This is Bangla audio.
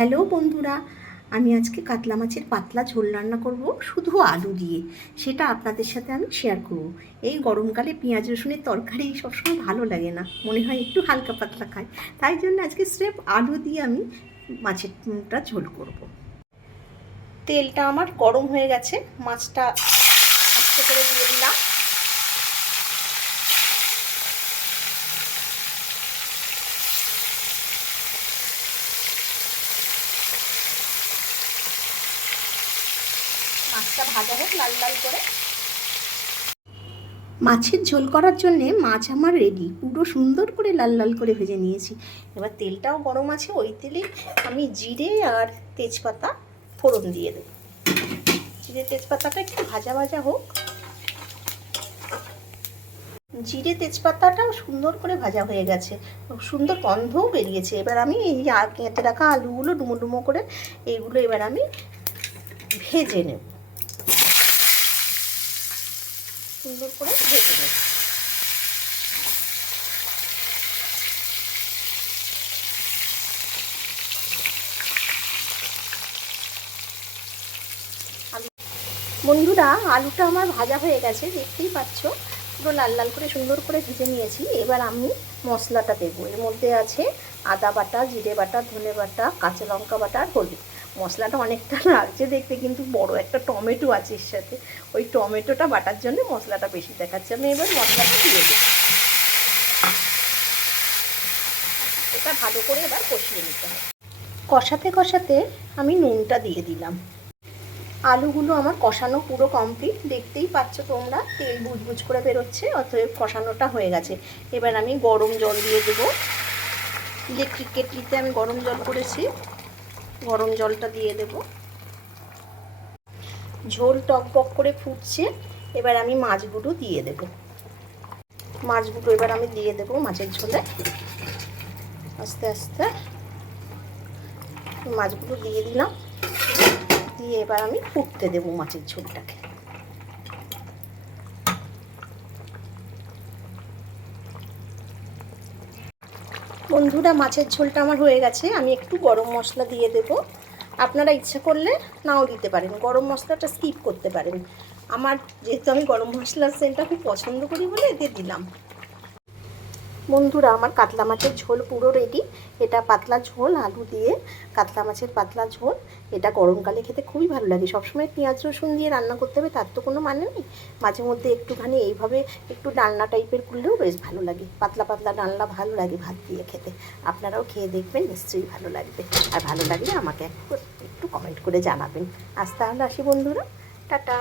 হ্যালো বন্ধুরা, আমি আজকে কাতলা মাছের পাতলা ঝোল রান্না করব শুধু আলু দিয়ে। সেটা আপনাদের সাথে আমি শেয়ার করব। এই গরমকালে পেঁয়াজ রসুনের তরকারি সবসময় ভালো লাগে না, মনে হয় একটু হালকা পাতলা খাই। তাই জন্য আজকে স্রেফ আলু দিয়ে আমি মাছেরটা ঝোল করব। তেলটা আমার গরম হয়ে গেছে, মাছটা আস্তে করে দিয়ে দিলাম। মাছটা ভাজা হোক লাল লাল করে। মাছের ঝোল করার জন্যে মাছ আমার রেডি, পুরো সুন্দর করে লাল লাল করে ভেজে নিয়েছি। এবার তেলটাও গরম আছে, ওই তেলে আমি জিরে আর তেজপাতা ফোড়ন দিয়ে দেবো। জিরে তেজপাতাটা একটু ভাজা ভাজা হোক। জিরে তেজপাতাটাও সুন্দর করে ভাজা হয়ে গেছে, সুন্দর গন্ধও বেরিয়েছে। এবার আমি এই কেটে রাখা আলুগুলো ডুমো ডুমো করে এইগুলো এবার আমি ভেজে নেব, সুন্দর করে ভেজে নেব। বন্ধুরা, আলুটা আমার ভাজা হয়ে গেছে, দেখতেই পাচ্ছ পুরো লাল লাল করে সুন্দর করে ভেজে নিয়েছি। এবার আমি মশলাটা দেবো। এর মধ্যে আছে আদা বাটা, জিরে বাটা, ধনে বাটা, কাঁচা লঙ্কা বাটা আর হলুদ। মশলাটা অনেকটা লাগছে দেখতে, কিন্তু বড় একটা টমেটো আছে এর সাথে, ওই টমেটোটা বাটার জন্য মশলাটা বেশি দেখাচ্ছে। আমি এবার মশলাটা দিয়ে দেবো। এটা ভালো করে এবার কষিয়ে নিতে হবে। কষাতে কষাতে আমি নুনটা দিয়ে দিলাম। আলুগুলো আমার কষানো পুরো কমপ্লিট, দেখতেই পাচ্ছ তোমরা, তেল বুজবুজ করে বেরোচ্ছে, অতএব কষানোটা হয়ে গেছে। এবার আমি গরম জল দিয়ে দেবো। ইলেকট্রিক কেটলিতে আমি গরম জল করেছি, গরম জলটা দিয়ে দেব। ঝোল টক বক করে ফুটছে, এবার আমি মাছগুলো দিয়ে দেব। মাছগুলো এবার আমি দিয়ে দেবো মাছের ঝোলে। আস্তে আস্তে মাছগুলো দিয়ে দিলাম, দিয়ে এবার আমি ফুটতে দেবো মাছের ঝোলটাকে। বন্ধুরা, মাছের ঝোলটা আমার হয়ে গেছে। আমি একটু গরম মশলা দিয়ে দেব। আপনারা ইচ্ছা করলে নাও দিতে পারেন, গরম মশলাটা স্কিপ করতে পারেন। আমার যেহেতু আমি গরম মশলার সেন্টটা খুব পছন্দ করি বলে এতে দিলাম। বন্ধুরা, আমার কাতলা মাছের ঝোল পুরো রেডি। এটা পাতলা ঝোল আলু দিয়ে, কাতলা মাছের পাতলা ঝোল। এটা গরমকালে খেতে খুবই ভালো লাগে। সবসময় পেঁয়াজ রসুন দিয়ে রান্না করতে হবে তার তো কোনো মানে নেই। মাঝে মধ্যে একটুখানি এইভাবে একটু ডালনা টাইপের করলেও বেশ ভালো লাগে। পাতলা পাতলা ডালনা ভালো লাগে ভাত দিয়ে খেতে। আপনারাও খেয়ে দেখবেন, নিশ্চয়ই ভালো লাগবে। আর ভালো লাগলে আমাকে একটু কমেন্ট করে জানাবেন। আজ তাহলে আসি বন্ধুরা, টাটা।